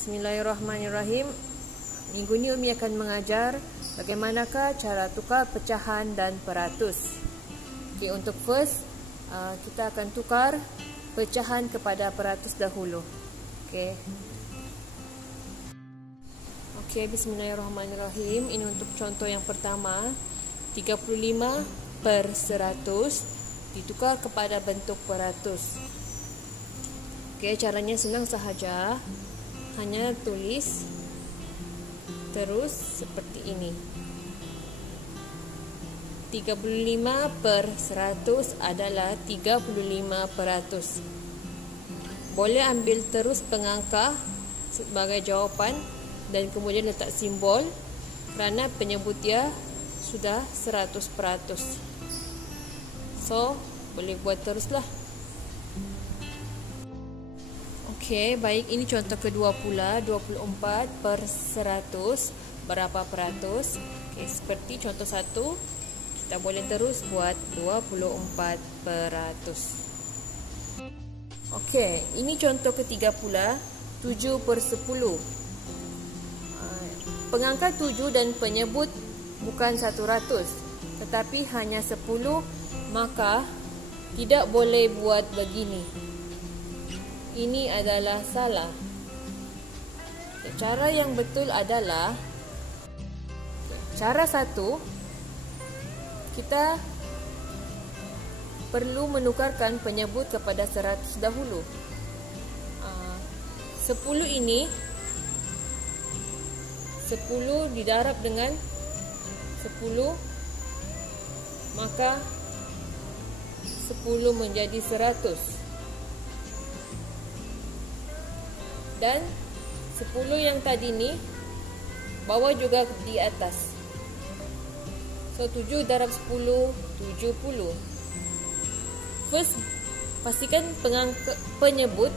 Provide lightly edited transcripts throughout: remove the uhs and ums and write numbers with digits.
Bismillahirrahmanirrahim. Minggu ni Umi akan mengajar bagaimanakah cara tukar pecahan dan peratus. Okey, untuk first kita akan tukar pecahan kepada peratus dahulu. Okey. Okey, bismillahirrahmanirrahim. Ini untuk contoh yang pertama, 35/100 ditukar kepada bentuk peratus. Okey, caranya senang sahaja. Hanya tulis terus seperti ini. 35/100 adalah 35%. Boleh ambil terus pengangkah sebagai jawapan dan kemudian letak simbol kerana penyebut dia sudah 100%. So, boleh buat teruslah. Okey, baik, ini contoh kedua pula, 24/100 berapa peratus? Okey, seperti contoh satu, kita boleh terus buat 24%. Okey, ini contoh ketiga pula, 7/10. Pengangka 7 dan penyebut bukan 100, tetapi hanya 10, maka tidak boleh buat begini. Ini adalah salah. Cara yang betul adalah cara satu, kita perlu menukarkan penyebut kepada 100 dahulu. 10 ini 10 didarab dengan 10, maka 10 menjadi 100. Dan 10 yang tadi ni bawa juga di atas. So 7 darab 10, 70. First, pastikan penyebut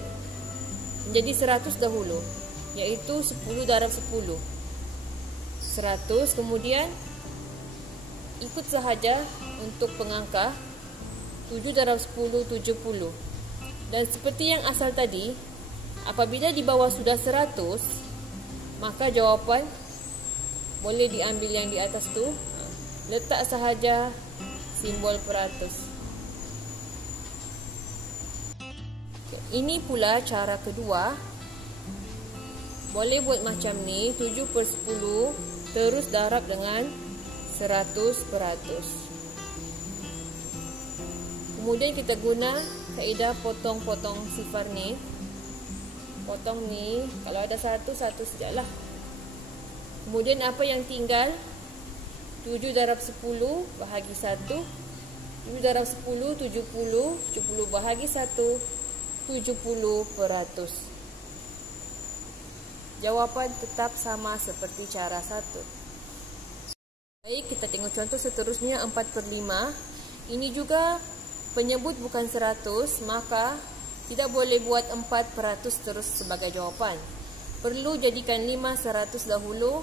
menjadi 100 dahulu, iaitu 10 darab 10, 100. Kemudian ikut sahaja untuk pengangkah 7 darab 10, 70. Dan seperti yang asal tadi, apabila di bawah sudah 100, maka jawapan boleh diambil yang di atas tu. Letak sahaja simbol peratus. Ini pula cara kedua. Boleh buat macam ni, 7/10 terus darab dengan 100%. Kemudian kita guna kaedah potong-potong sifar ni. Potong ni, kalau ada satu sajalah. Kemudian apa yang tinggal? 7 darab 10 bahagi 1. 7 darab 10, 70. 70 bahagi 1, 70%. Jawapan tetap sama seperti cara satu. Baik, kita tengok contoh seterusnya, 4/5. Ini juga penyebut bukan 100, maka tidak boleh buat 4% terus sebagai jawapan. Perlu jadikan 5 100 dahulu,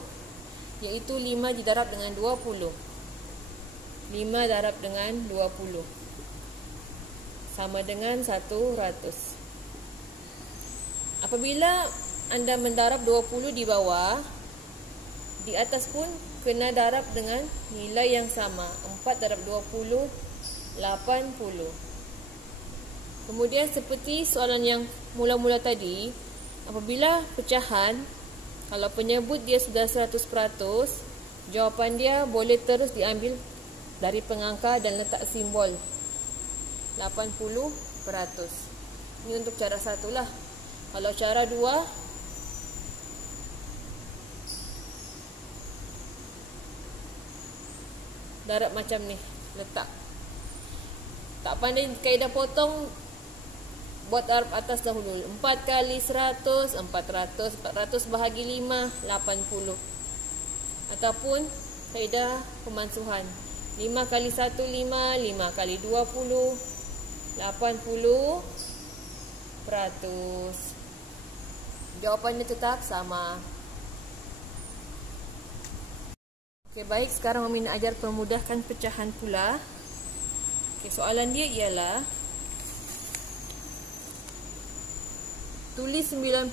iaitu 5 didarab dengan 20. 5 darab dengan 20 sama dengan 100. Apabila anda mendarab 20 di bawah, di atas pun kena darab dengan nilai yang sama. 4 darab 20, 80. Kemudian seperti soalan yang mula-mula tadi, apabila pecahan, kalau penyebut dia sudah 100%, jawapan dia boleh terus diambil dari pengangka dan letak simbol 80%. Ini untuk cara satu lah. Kalau cara dua, darab macam ni, letak. Tak pandai kaedah potong, buat darab atas dahulu. 4 kali 100, 400. 400 bahagi 5, 80. Ataupun kaedah pemansuhan. 5 kali 1, 5. 5 kali 20, 80%. Jawapannya tetap sama. Okey, baik. Sekarang Umi nak ajar permudahkan pecahan pula. Okey, soalan dia ialah Tulis 90%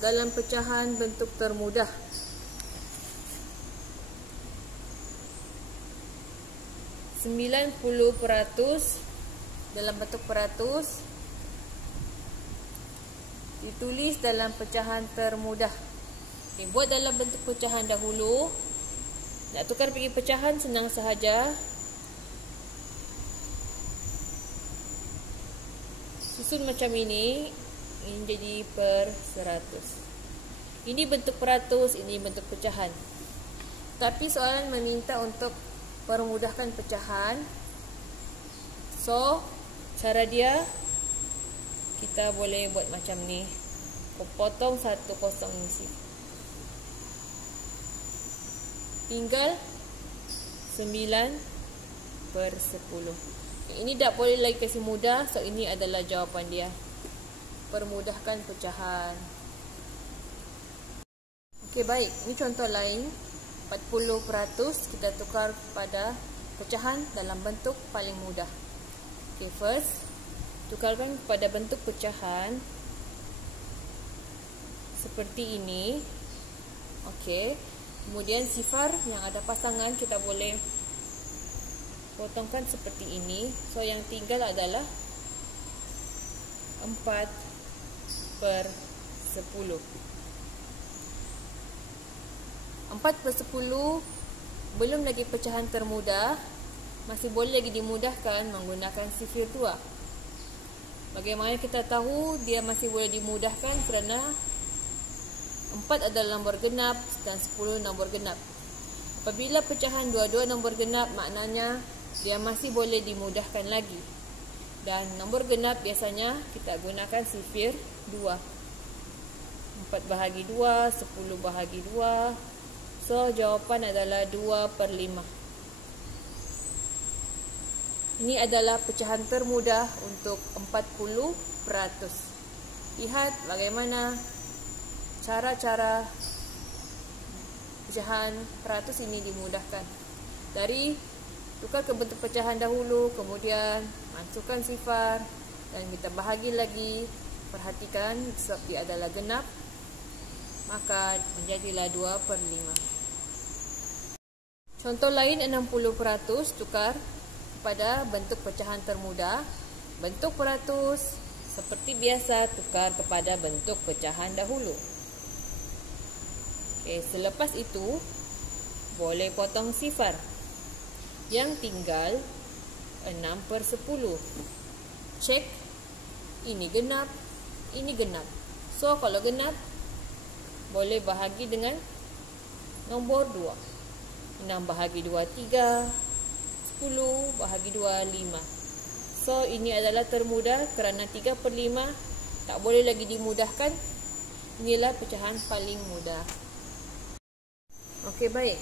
dalam pecahan bentuk termudah. Dalam bentuk peratus ditulis dalam pecahan termudah. Okay, buat dalam bentuk pecahan dahulu. Nak tukar pergi pecahan senang sahaja. Susun macam ini. Ini jadi per 100. Ini bentuk peratus, ini bentuk pecahan. Tapi soalan meminta untuk permudahkan pecahan. So, cara dia kita boleh buat macam ni. Potong 1 kosong isi. Tinggal 9/10. Ini tak boleh lagi kasih mudah. So, ini adalah jawapan dia. Permudahkan pecahan. Okey, baik. Ini contoh lain. 40% kita tukar pada pecahan dalam bentuk paling mudah. Okey, first tukarkan pada bentuk pecahan seperti ini. Okey. Kemudian sifar yang ada pasangan kita boleh potongkan seperti ini. So yang tinggal adalah 4/10. 4/10 belum lagi pecahan termudah. Masih boleh lagi dimudahkan menggunakan sifir 2. Bagaimana kita tahu dia masih boleh dimudahkan? Kerana 4 adalah nombor genap dan 10 nombor genap. Apabila pecahan dua-dua nombor genap, maknanya dia masih boleh dimudahkan lagi. Dan nombor genap biasanya kita gunakan sifir 2. 4/2, 10/2. So, jawapan adalah 2/5. Ini adalah pecahan termudah untuk 40%. Lihat bagaimana cara-cara pecahan peratus ini dimudahkan. Dari tukar ke bentuk pecahan dahulu, kemudian masukkan sifar dan kita bahagi lagi. Perhatikan sebab dia adalah genap, maka menjadilah 2/5. Contoh lain 60% tukar kepada bentuk pecahan termudah. Bentuk peratus seperti biasa tukar kepada bentuk pecahan dahulu. Okey, selepas itu boleh potong sifar. Yang tinggal 6/10. Cek. Ini genap, ini genap. So, kalau genap, boleh bahagi dengan nombor 2. 6/2, 3. 10/2, 5. So, ini adalah termudah kerana 3/5 tak boleh lagi dimudahkan. Inilah pecahan paling mudah. Okey, baik.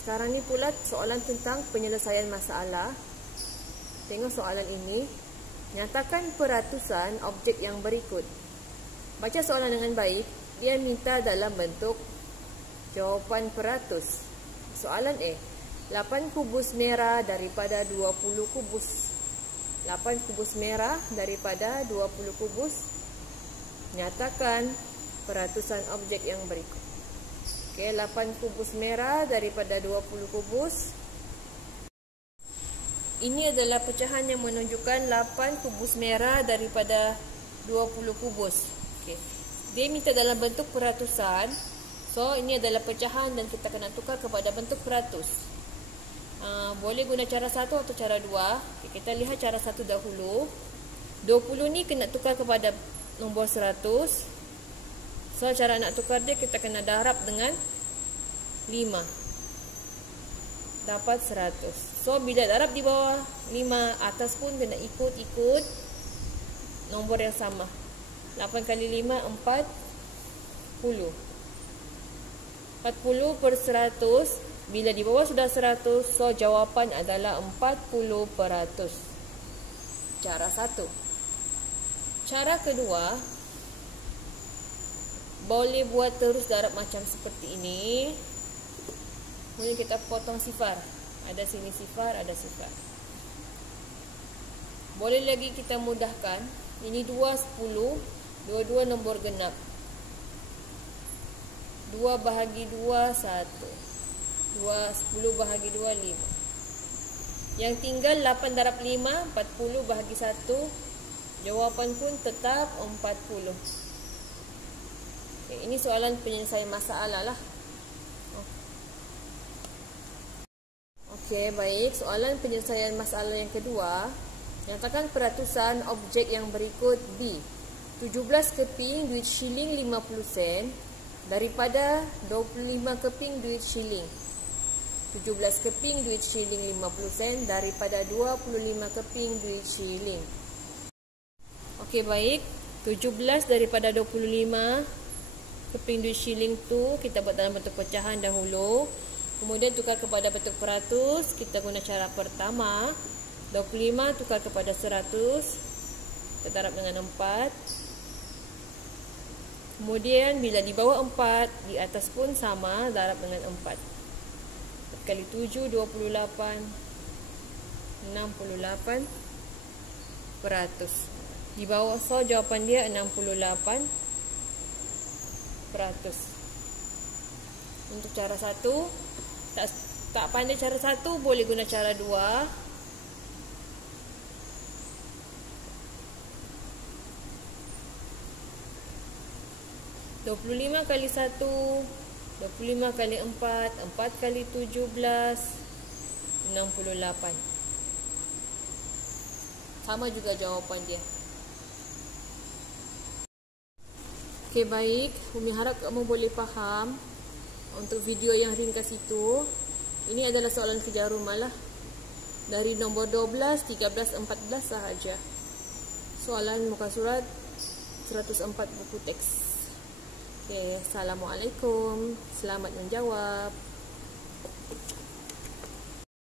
Sekarang ni pula soalan tentang penyelesaian masalah. Tengok soalan ini. Nyatakan peratusan objek yang berikut. Baca soalan dengan baik. Dia minta dalam bentuk jawapan peratus. Soalan A. 8 kubus merah daripada 20 kubus. 8 kubus merah daripada 20 kubus. Nyatakan peratusan objek yang berikut. Okey, 8 kubus merah daripada 20 kubus. Ini adalah pecahan yang menunjukkan 8 kubus merah daripada 20 kubus. Okey. Dia minta dalam bentuk peratusan. So, ini adalah pecahan dan kita kena tukar kepada bentuk peratus. Boleh guna cara 1 atau cara 2. Okay, kita lihat cara 1 dahulu. 20 ni kena tukar kepada nombor 100. So, cara nak tukar dia kita kena darab dengan 5. Dapat 100. So, bila darab di bawah 5, atas pun kena ikut-ikut nombor yang sama. 8 kali 5, 40. 40/100. Bila di bawah sudah 100, so jawapan adalah 40%. Cara 1. Cara kedua, boleh buat terus darab macam seperti ini. Kemudian kita potong sifar. Ada sini sifar, ada sifar. Boleh lagi kita mudahkan Ini 2, 10. Dua-dua nombor genap. 2 bahagi 2, 1. 10 bahagi 2, 5. Yang tinggal 8 darab 5, 40 bahagi 1. Jawapan pun tetap 40. Okay, ini soalan penyelesaian masalah lah. Okey, baik. Soalan penyelesaian masalah yang kedua. Nyatakan peratusan objek yang berikut B. 17 keping duit shilling 50 sen daripada 25 keping duit shilling. 17 keping duit shilling 50 sen daripada 25 keping duit shilling. Okey, baik. 17 daripada 25 keping duit shilling tu kita buat dalam bentuk pecahan dahulu. Kemudian tukar kepada bentuk peratus. Kita guna cara pertama. 25 tukar kepada 100. Kita darab dengan 4. Kemudian bila di bawah 4, di atas pun sama, darab dengan 4. 4 kali 7, 28. 68 peratus. Di bawah, so jawapan dia 68 peratus. Untuk cara 1, tak pandai cara 1, boleh guna cara 2. 25 kali 1, 25 kali 4, 4 kali 17, 68. Sama juga jawapan dia. Okey, baik. Umi harap kamu boleh faham. Untuk video yang ringkas itu, ini adalah soalan kerja rumah lah. Dari nombor 12, 13, 14 sahaja. Soalan muka surat 104 buku teks. Okay, Assalamualaikum. Selamat menjawab.